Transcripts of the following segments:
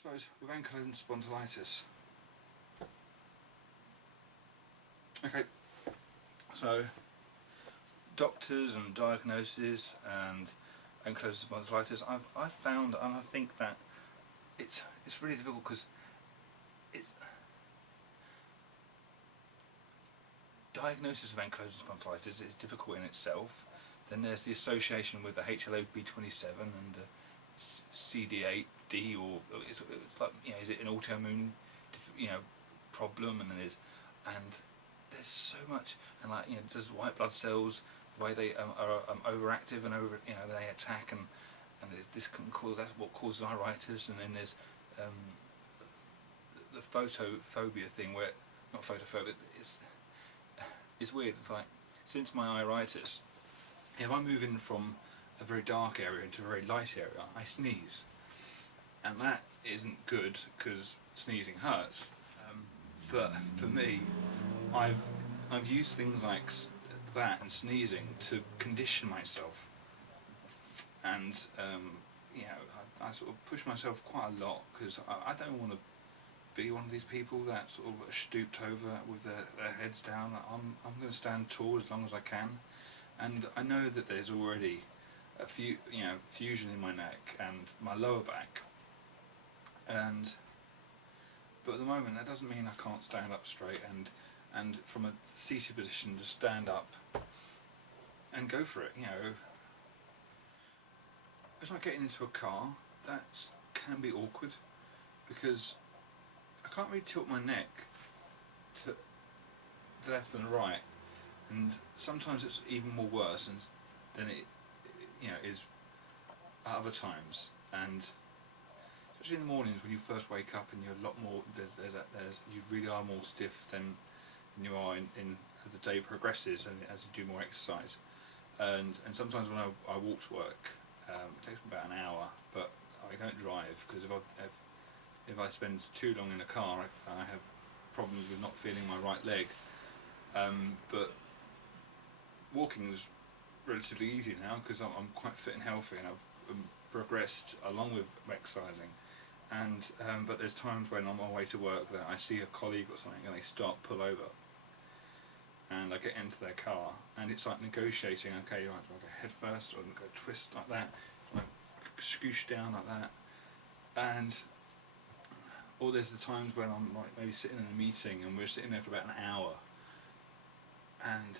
suppose with ankylosing spondylitis. Okay, so doctors and diagnoses and ankylosing spondylitis, I've found, and I think that it's really difficult because it's diagnosis of ankylosing spondylitis is difficult in itself. Then there's the association with the HLA-B27 and the CD8D, or it's like, is it an autoimmune problem? And there's so much, and does white blood cells, the way they are overactive and they attack, and this can cause, that's what causes iritis. And then there's the photophobia thing, where not photophobia, it's weird. It's like, since my iritis, if I move in from a very dark area into a very light area, I sneeze, and that isn't good because sneezing hurts. But for me, I've used things like that and sneezing to condition myself, and I sort of push myself quite a lot because I don't want to be one of these people that sort of are stooped over with their heads down. I'm going to stand tall as long as I can, and I know that there's already a few fusion in my neck and my lower back, but at the moment that doesn't mean I can't stand up straight and from a seated position just stand up and go for it. It's like getting into a car. That can be awkward because I can't really tilt my neck to the left and the right, and sometimes it's even more worse than it is at other times. And especially in the mornings when you first wake up and you're a lot more, you really are more stiff than you are as the day progresses and as you do more exercise. And sometimes when I walk to work, it takes me about an hour, but I don't drive because if I spend too long in a car, I have problems with not feeling my right leg. But walking is relatively easy now because I'm quite fit and healthy, and I've progressed along with exercising. And but there's times when I'm on my way to work that I see a colleague or something and they stop, pull over, and I get into their car, and it's like negotiating. Okay, right, do I go head first, or do I go twist like that, do I scoosh down like that? Or there's the times when I'm like maybe sitting in a meeting and we're sitting there for about an hour, and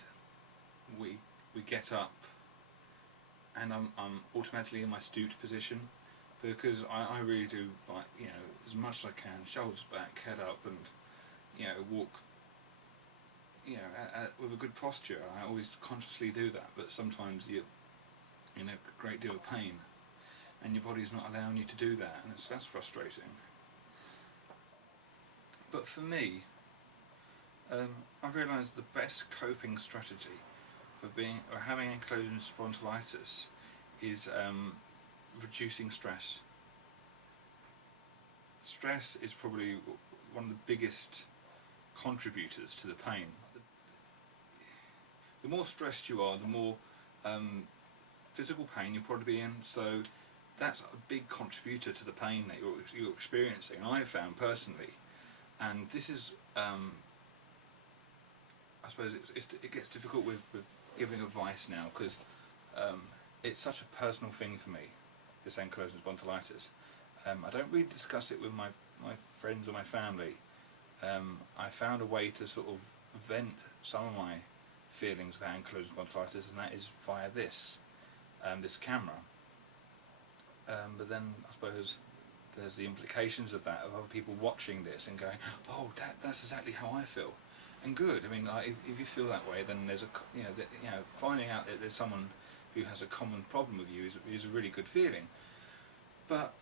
we get up, and I'm automatically in my stooped position because I really do like as much as I can, shoulders back, head up, and walk with a good posture. I always consciously do that, but sometimes you're in a great deal of pain and your body's not allowing you to do that, and that's frustrating. But for me, I've realised the best coping strategy for having ankylosing spondylitis is reducing stress. Stress is probably one of the biggest contributors to the pain. The more stressed you are, the more physical pain you'll probably be in, so that's a big contributor to the pain that you're experiencing, and I have found personally. And this is, I suppose it gets difficult with giving advice now because it's such a personal thing for me, this ankylosing spondylitis. I don't really discuss it with my friends or my family. I found a way to sort of vent some of my feelings about ankylosing spondylitis, and that is via this camera. But then I suppose there's the implications of that, of other people watching this and going, oh, that's exactly how I feel. And good. I mean, like, if you feel that way, then there's finding out that there's someone who has a common problem with you is a really good feeling. But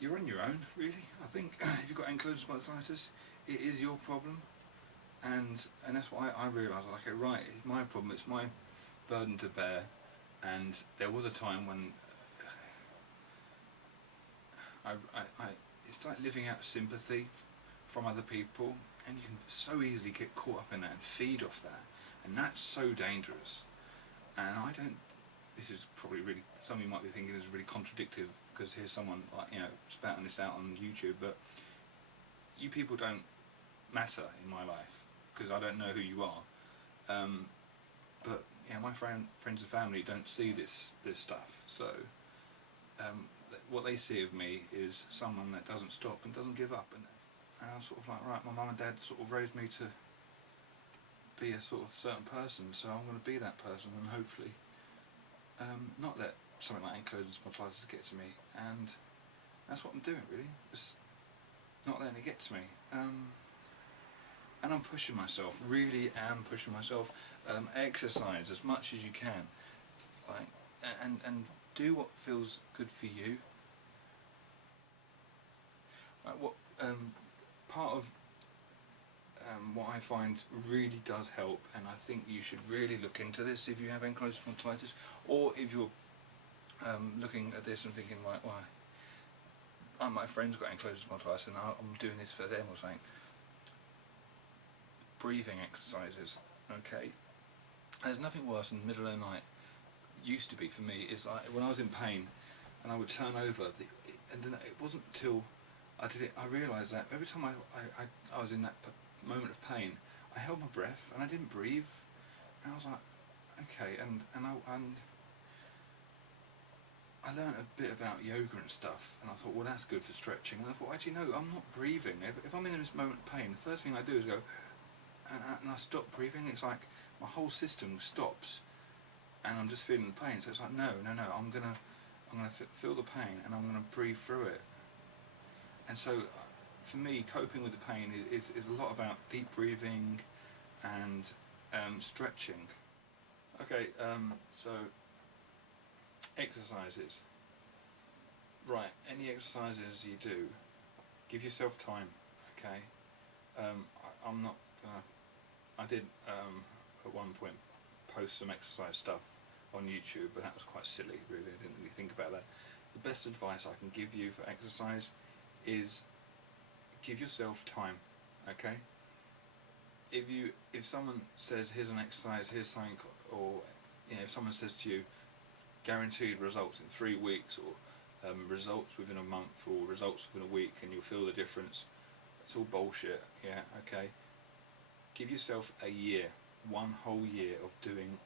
you're on your own, really. I think if you've got ankylosing spondylitis, it is your problem, and that's why I realised, okay, right, it's my problem, it's my burden to bear. And there was a time when it's like living out sympathy from other people, and you can so easily get caught up in that and feed off that, and that's so dangerous. And this is probably really, some of you might be thinking is really contradictory because here's someone like, you know, spouting this out on YouTube, but you people don't matter in my life because I don't know who you are. But you know, my friends and family don't see this stuff, so what they see of me is someone that doesn't stop and doesn't give up, and I'm sort of like, right, my mum and dad sort of raised me to be a sort of certain person, so I'm going to be that person, and hopefully not let something like ankylosing spondylitis get to me, and that's what I'm doing really, just not letting it get to me. And I'm pushing myself, really am pushing myself. Exercise as much as you can, like, and do what feels good for you. Like what part of what I find really does help, and I think you should really look into this if you have ankylosing spondylitis, or if you're looking at this and thinking like, why, my friend's got ankylosing spondylitis and I'm doing this for them or something. Breathing exercises, okay? There's nothing worse than the middle of the night. Used to be for me is like when I was in pain and I would turn over, and then it wasn't until I did it I realised that every time I was in that moment of pain, I held my breath and I didn't breathe, and I was like, okay, and I learned a bit about yoga and stuff, and I thought, well, that's good for stretching, and I thought, actually no, I'm not breathing. If I'm in this moment of pain, the first thing I do is go, and I stop breathing. It's like my whole system stops, and I'm just feeling the pain. So it's like, no, I'm gonna feel the pain, and I'm gonna breathe through it. And so, for me, coping with the pain is a lot about deep breathing and stretching. Okay, so exercises. Right, any exercises you do, give yourself time. Okay, I'm not gonna. I did at one point post some exercise stuff on YouTube, but that was quite silly really. I didn't really think about that. The best advice I can give you for exercise is give yourself time, okay? If someone says here's an exercise, here's something, or you know, if someone says to you guaranteed results in 3 weeks, or results within a month, or results within a week, and you'll feel the difference, it's all bullshit. Yeah, okay. Give yourself a year, 1 whole year of doing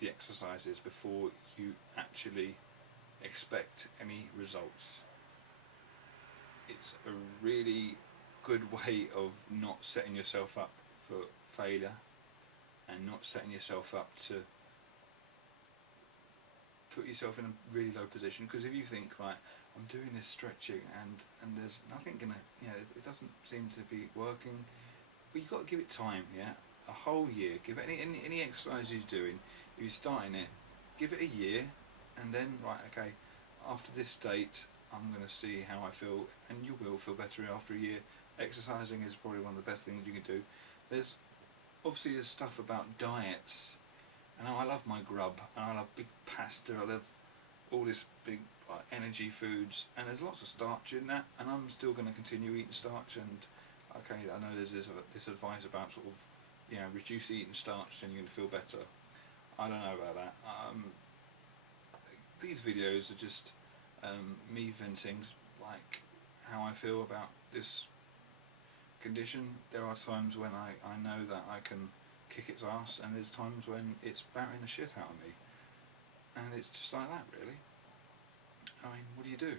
the exercises before you actually expect any results. It's a really good way of not setting yourself up for failure and not setting yourself up to put yourself in a really low position, because if you think, right, I'm doing this stretching and there's nothing gonna, you know, it doesn't seem to be working. Well, you've got to give it time, yeah? A whole year. Give it any exercise you're doing, if you're starting it, give it a year, and then, right, okay, after this date, I'm going to see how I feel, and you will feel better after a year. Exercising is probably one of the best things you can do. There's stuff about diets, and I love my grub, and I love big pasta, I love all this big energy foods, and there's lots of starch in that, and I'm still going to continue eating starch. And okay, I know there's this advice about sort of, you know, reduce eating starch, then you're going to feel better. I don't know about that. These videos are just me venting like how I feel about this condition. There are times when I know that I can kick its ass, and there's times when it's battering the shit out of me, and it's just like that really. I mean, what do you do?